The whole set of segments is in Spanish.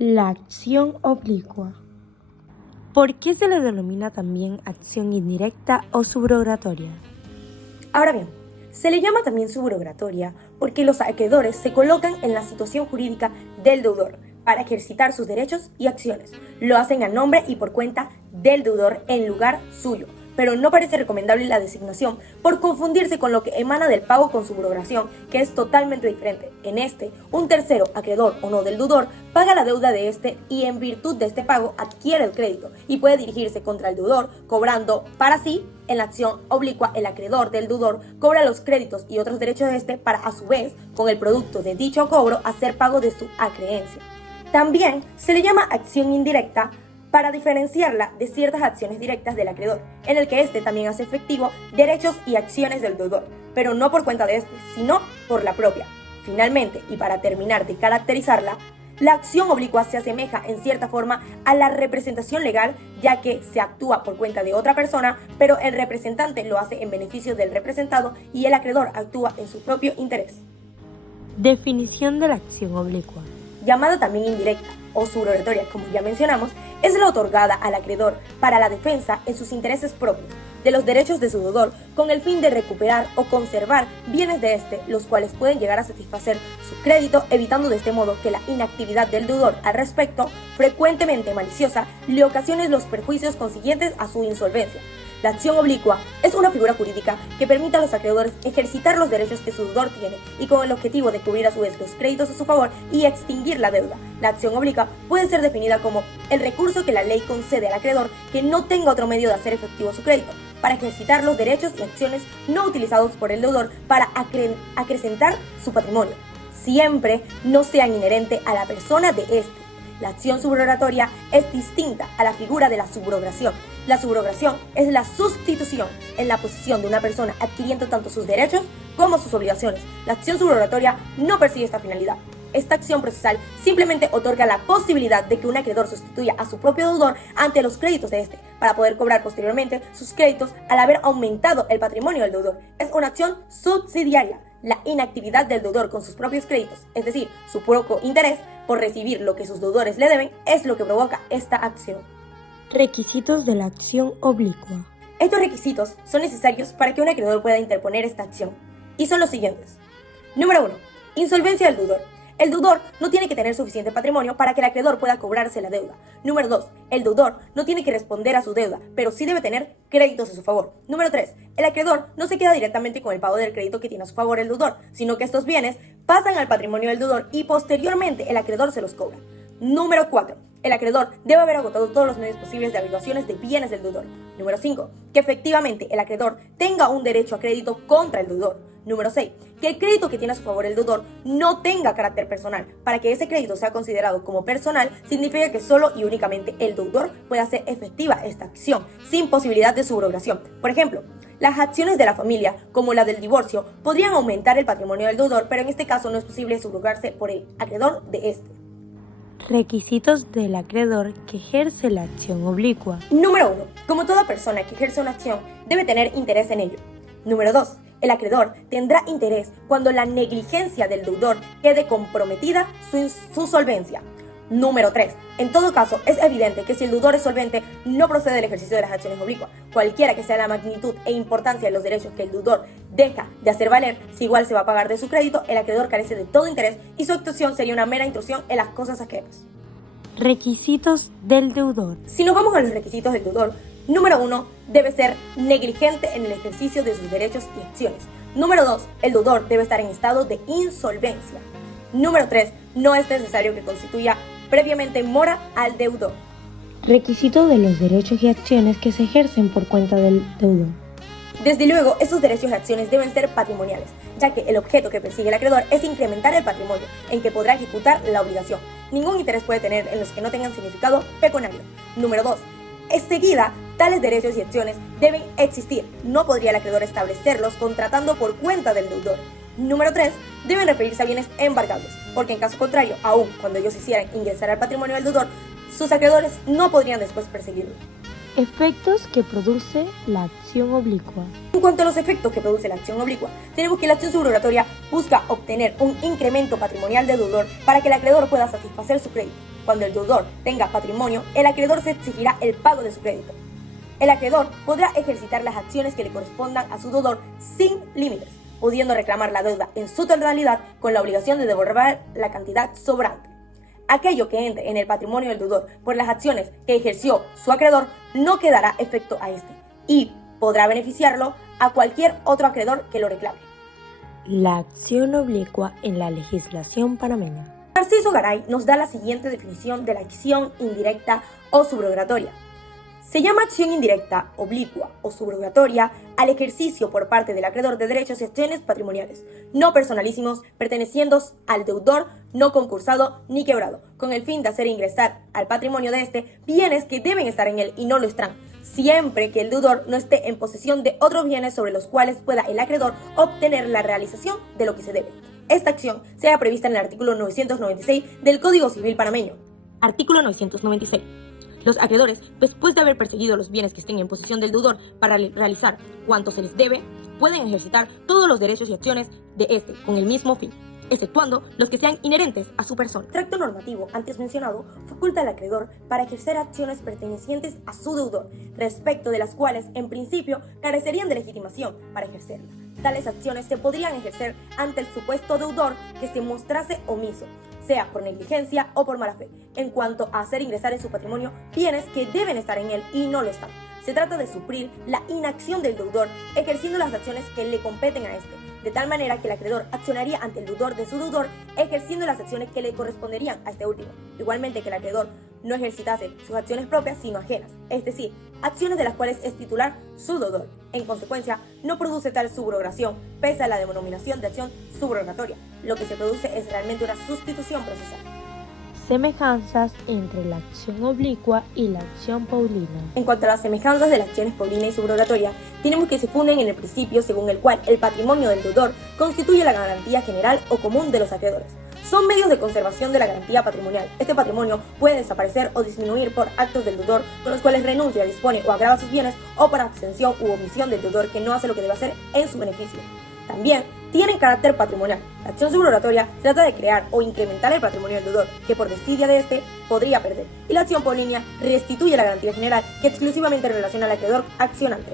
La acción oblicua. ¿Por qué se le denomina también acción indirecta o subrogatoria? Ahora bien, se le llama también subrogatoria porque los acreedores se colocan en la situación jurídica del deudor para ejercitar sus derechos y acciones. Lo hacen a nombre y por cuenta del deudor en lugar suyo, pero no parece recomendable la designación por confundirse con lo que emana del pago con subrogación, que es totalmente diferente. En este, un tercero, acreedor o no del deudor, paga la deuda de este y en virtud de este pago adquiere el crédito y puede dirigirse contra el deudor cobrando para sí. En la acción oblicua, el acreedor del deudor cobra los créditos y otros derechos de este para, a su vez, con el producto de dicho cobro, hacer pago de su acreencia. También se le llama acción indirecta para diferenciarla de ciertas acciones directas del acreedor, en el que éste también hace efectivo derechos y acciones del deudor, pero no por cuenta de éste, sino por la propia. Finalmente, y para terminar de caracterizarla, la acción oblicua se asemeja en cierta forma a la representación legal, ya que se actúa por cuenta de otra persona, pero el representante lo hace en beneficio del representado y el acreedor actúa en su propio interés. Definición de la acción oblicua. Llamada también indirecta o subrogatoria, como ya mencionamos, es la otorgada al acreedor para la defensa en sus intereses propios de los derechos de su deudor, con el fin de recuperar o conservar bienes de éste, los cuales pueden llegar a satisfacer su crédito, evitando de este modo que la inactividad del deudor al respecto, frecuentemente maliciosa, le ocasione los perjuicios consiguientes a su insolvencia. La acción oblicua es una figura jurídica que permite a los acreedores ejercitar los derechos que su deudor tiene y con el objetivo de cubrir a su vez los créditos a su favor y extinguir la deuda. La acción oblicua puede ser definida como el recurso que la ley concede al acreedor que no tenga otro medio de hacer efectivo su crédito, para ejercitar los derechos y acciones no utilizados por el deudor para acrecentar su patrimonio, siempre no sean inherentes a la persona de éste. La acción subrogatoria es distinta a la figura de la subrogación. La subrogación es la sustitución en la posición de una persona adquiriendo tanto sus derechos como sus obligaciones. La acción subrogatoria no persigue esta finalidad. Esta acción procesal simplemente otorga la posibilidad de que un acreedor sustituya a su propio deudor ante los créditos de este, para poder cobrar posteriormente sus créditos al haber aumentado el patrimonio del deudor. Es una acción subsidiaria. La inactividad del deudor con sus propios créditos, es decir, su poco interés por recibir lo que sus deudores le deben, es lo que provoca esta acción. Requisitos de la acción oblicua. Estos requisitos son necesarios para que un acreedor pueda interponer esta acción, y son los siguientes. Número 1. Insolvencia del deudor. El deudor no tiene que tener suficiente patrimonio para que el acreedor pueda cobrarse la deuda. Número 2. El deudor no tiene que responder a su deuda, pero sí debe tener créditos a su favor. Número 3. El acreedor no se queda directamente con el pago del crédito que tiene a su favor el deudor, sino que estos bienes pasan al patrimonio del deudor y posteriormente el acreedor se los cobra. Número 4. El acreedor debe haber agotado todos los medios posibles de averiguaciones de bienes del deudor. Número 5. Que efectivamente el acreedor tenga un derecho a crédito contra el deudor. Número 6. Que el crédito que tiene a su favor el deudor no tenga carácter personal. Para que ese crédito sea considerado como personal, significa que solo y únicamente el deudor puede hacer efectiva esta acción, sin posibilidad de subrogación. Por ejemplo, las acciones de la familia, como la del divorcio, podrían aumentar el patrimonio del deudor, pero en este caso no es posible subrogarse por el acreedor de este. Requisitos del acreedor que ejerce la acción oblicua. Número 1. Como toda persona que ejerce una acción, debe tener interés en ello. Número 2. El acreedor tendrá interés cuando la negligencia del deudor quede comprometida su solvencia. Número 3. En todo caso, es evidente que si el deudor es solvente, no procede el ejercicio de las acciones oblicuas. Cualquiera que sea la magnitud e importancia de los derechos que el deudor deja de hacer valer, si igual se va a pagar de su crédito, el acreedor carece de todo interés y su actuación sería una mera intrusión en las cosas ajenas. Requisitos del deudor. Si nos vamos a los requisitos del deudor, número 1, debe ser negligente en el ejercicio de sus derechos y acciones. Número 2, el deudor debe estar en estado de insolvencia. Número 3, no es necesario que constituya previamente mora al deudor. Requisitos de los derechos y acciones que se ejercen por cuenta del deudor. Desde luego, esos derechos y acciones deben ser patrimoniales, ya que el objeto que persigue el acreedor es incrementar el patrimonio en que podrá ejecutar la obligación. Ningún interés puede tener en los que no tengan significado pecuniario. Número 2. Enseguida, tales derechos y acciones deben existir. No podría el acreedor establecerlos contratando por cuenta del deudor. Número 3. Deben referirse a bienes embargables, porque en caso contrario, aun cuando ellos hicieran ingresar al patrimonio del deudor, sus acreedores no podrían después perseguirlo. Efectos que produce la acción oblicua. En cuanto a los efectos que produce la acción oblicua, tenemos que la acción subrogatoria busca obtener un incremento patrimonial del deudor para que el acreedor pueda satisfacer su crédito. Cuando el deudor tenga patrimonio, el acreedor se exigirá el pago de su crédito. El acreedor podrá ejercitar las acciones que le correspondan a su deudor sin límites, pudiendo reclamar la deuda en su totalidad con la obligación de devolver la cantidad sobrante. Aquello que entre en el patrimonio del deudor por las acciones que ejerció su acreedor no quedará efecto a este y podrá beneficiarlo a cualquier otro acreedor que lo reclame. La acción oblicua en la legislación panameña. Narciso Garay nos da la siguiente definición de la acción indirecta o subrogatoria. Se llama acción indirecta, oblicua o subrogatoria al ejercicio por parte del acreedor de derechos y acciones patrimoniales, no personalísimos, perteneciendo al deudor no concursado ni quebrado, con el fin de hacer ingresar al patrimonio de este bienes que deben estar en él y no lo están, siempre que el deudor no esté en posesión de otros bienes sobre los cuales pueda el acreedor obtener la realización de lo que se debe. Esta acción se halla prevista en el artículo 996 del Código Civil panameño. Artículo 996. Los acreedores, después de haber perseguido los bienes que estén en posesión del deudor para realizar cuanto se les debe, pueden ejercitar todos los derechos y acciones de este con el mismo fin, exceptuando los que sean inherentes a su persona. El tracto normativo antes mencionado faculta al acreedor para ejercer acciones pertenecientes a su deudor, respecto de las cuales, en principio, carecerían de legitimación para ejercerla. Tales acciones se podrían ejercer ante el supuesto deudor que se mostrase omiso, sea por negligencia o por mala fe, en cuanto a hacer ingresar en su patrimonio bienes que deben estar en él y no lo están. Se trata de suplir la inacción del deudor ejerciendo las acciones que le competen a este, de tal manera que el acreedor accionaría ante el deudor de su deudor ejerciendo las acciones que le corresponderían a este último, igualmente que el acreedor no ejercitase sus acciones propias sino ajenas, es decir, acciones de las cuales es titular su deudor. En consecuencia, no produce tal subrogación pese a la denominación de acción subrogatoria. Lo que se produce es realmente una sustitución procesal. Semejanzas entre la acción oblicua y la acción paulina. En cuanto a las semejanzas de las acciones paulina y subrogatoria, tenemos que se funden en el principio según el cual el patrimonio del deudor constituye la garantía general o común de los acreedores. Son medios de conservación de la garantía patrimonial. Este patrimonio puede desaparecer o disminuir por actos del deudor con los cuales renuncia, dispone o agrava sus bienes o por abstención u omisión del deudor que no hace lo que debe hacer en su beneficio. También tienen carácter patrimonial. La acción subrogatoria trata de crear o incrementar el patrimonio del deudor, que por desidia de este podría perder. Y la acción paulina restituye la garantía general, que exclusivamente relaciona al acreedor accionante.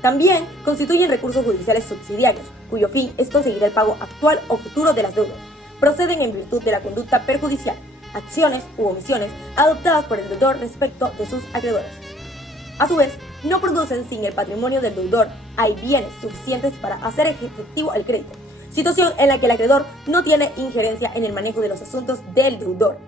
También constituyen recursos judiciales subsidiarios, cuyo fin es conseguir el pago actual o futuro de las deudas. Proceden en virtud de la conducta perjudicial, acciones u omisiones adoptadas por el deudor respecto de sus acreedores. A su vez, no producen sin el patrimonio del deudor hay bienes suficientes para hacer efectivo el crédito, situación en la que el acreedor no tiene injerencia en el manejo de los asuntos del deudor.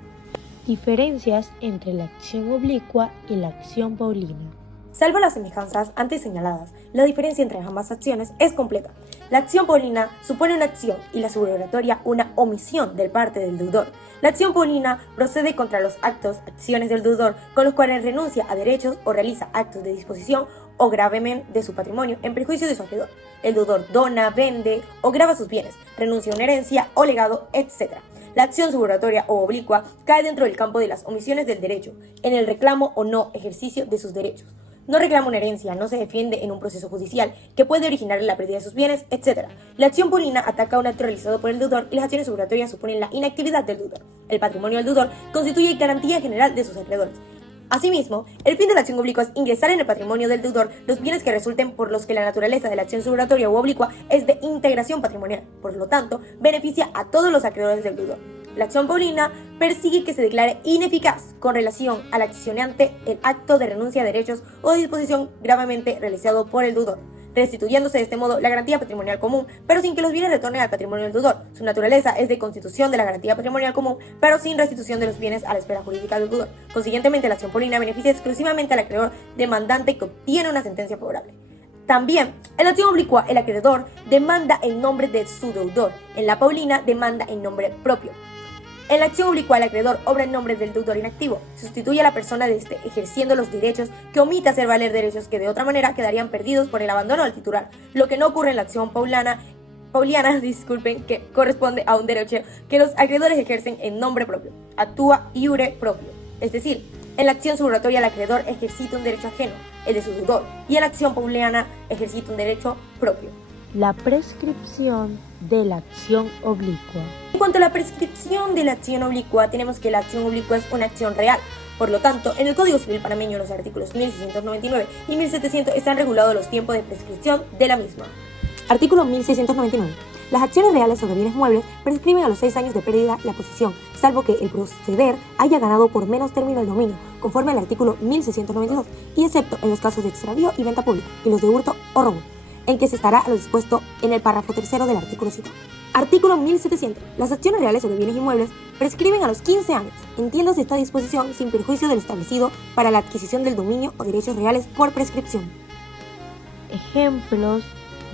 Diferencias entre la acción oblicua y la acción paulina. Salvo las semejanzas antes señaladas, la diferencia entre ambas acciones es completa. La acción paulina supone una acción y la subrogatoria una omisión del parte del deudor. La acción paulina procede contra los actos, acciones del deudor con los cuales renuncia a derechos o realiza actos de disposición o gravamen de su patrimonio en perjuicio de su acreedor. El deudor dona, vende o grava sus bienes, renuncia a una herencia o legado, etc. La acción subrogatoria o oblicua cae dentro del campo de las omisiones del derecho, en el reclamo o no ejercicio de sus derechos. No reclama una herencia, no se defiende en un proceso judicial que puede originar la pérdida de sus bienes, etc. La acción paulina ataca un acto realizado por el deudor y las acciones subrogatorias suponen la inactividad del deudor. El patrimonio del deudor constituye garantía general de sus acreedores. Asimismo, el fin de la acción oblicua es ingresar en el patrimonio del deudor los bienes que resulten por los que la naturaleza de la acción subrogatoria u oblicua es de integración patrimonial. Por lo tanto, beneficia a todos los acreedores del deudor. La acción paulina persigue que se declare ineficaz con relación al accionante el acto de renuncia a derechos o de disposición gravemente realizado por el deudor, restituyéndose de este modo la garantía patrimonial común, pero sin que los bienes retornen al patrimonio del deudor. Su naturaleza es de constitución de la garantía patrimonial común, pero sin restitución de los bienes a la esfera jurídica del deudor. Consiguientemente, la acción paulina beneficia exclusivamente al acreedor demandante que obtiene una sentencia favorable. También, en la acción oblicua, el acreedor demanda en nombre de su deudor. En la paulina, demanda en nombre propio. En la acción oblicua, el acreedor obra en nombre del deudor inactivo, sustituye a la persona de este ejerciendo los derechos que omite hacer valer derechos que de otra manera quedarían perdidos por el abandono del titular, lo que no ocurre en la acción pauliana, que corresponde a un derecho que los acreedores ejercen en nombre propio, actúa iure propio, es decir, en la acción subrogatoria el acreedor ejercita un derecho ajeno, el de su deudor, y en la acción pauliana ejercita un derecho propio. La prescripción de la acción oblicua. En cuanto a la prescripción de la acción oblicua, tenemos que la acción oblicua es una acción real. Por lo tanto, en el Código Civil panameño, los artículos 1699 y 1700 están regulados los tiempos de prescripción de la misma. Artículo 1699. Las acciones reales sobre bienes muebles prescriben a los 6 años de pérdida la posesión, salvo que el proceder haya ganado por menos término el dominio, conforme al artículo 1692, y excepto en los casos de extravío y venta pública, y los de hurto o robo, en que se estará a lo dispuesto en el párrafo tercero del artículo citado. Artículo 1700. Las acciones reales sobre bienes inmuebles prescriben a los 15 años. Entiéndase esta disposición sin perjuicio de lo establecido para la adquisición del dominio o derechos reales por prescripción. Ejemplos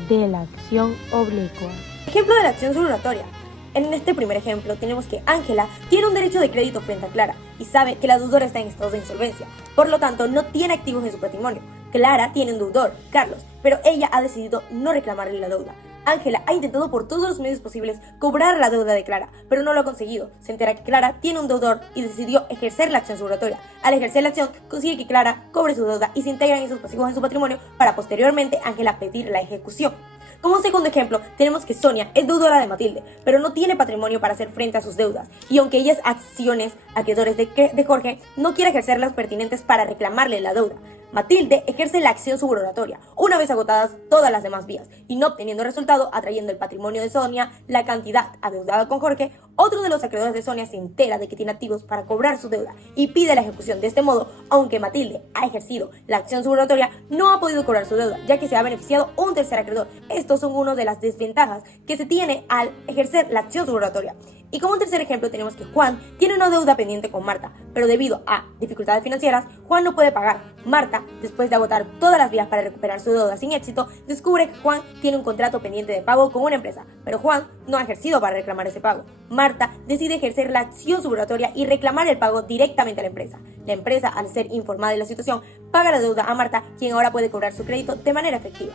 de la acción oblicua. Ejemplo de la acción subrogatoria. En este primer ejemplo tenemos que Ángela tiene un derecho de crédito frente a Clara y sabe que la deudora está en estado de insolvencia, por lo tanto no tiene activos en su patrimonio. Clara tiene un deudor, Carlos, pero ella ha decidido no reclamarle la deuda. Ángela ha intentado por todos los medios posibles cobrar la deuda de Clara, pero no lo ha conseguido. Se entera que Clara tiene un deudor y decidió ejercer la acción subrogatoria. Al ejercer la acción, consigue que Clara cobre su deuda y se integran esos pasivos en su patrimonio para posteriormente Ángela pedir la ejecución. Como un segundo ejemplo, tenemos que Sonia es deudora de Matilde, pero no tiene patrimonio para hacer frente a sus deudas, y aunque ella es acciones acreedores de Jorge, no quiere ejercer las pertinentes para reclamarle la deuda. Matilde ejerce la acción subrogatoria, una vez agotadas todas las demás vías, y no obteniendo resultado, atrayendo el patrimonio de Sonia, la cantidad adeudada con Jorge. Otro de los acreedores de Sonia se entera de que tiene activos para cobrar su deuda y pide la ejecución. De este modo, aunque Matilde ha ejercido la acción subrogatoria, no ha podido cobrar su deuda, ya que se ha beneficiado un tercer acreedor. Estos son una de las desventajas que se tiene al ejercer la acción subrogatoria. Y como un tercer ejemplo tenemos que Juan tiene una deuda pendiente con Marta, pero debido a dificultades financieras, Juan no puede pagar. Marta, después de agotar todas las vías para recuperar su deuda sin éxito, descubre que Juan tiene un contrato pendiente de pago con una empresa, pero Juan no ha ejercido para reclamar ese pago. Marta decide ejercer la acción subrogatoria y reclamar el pago directamente a la empresa. La empresa, al ser informada de la situación, paga la deuda a Marta, quien ahora puede cobrar su crédito de manera efectiva.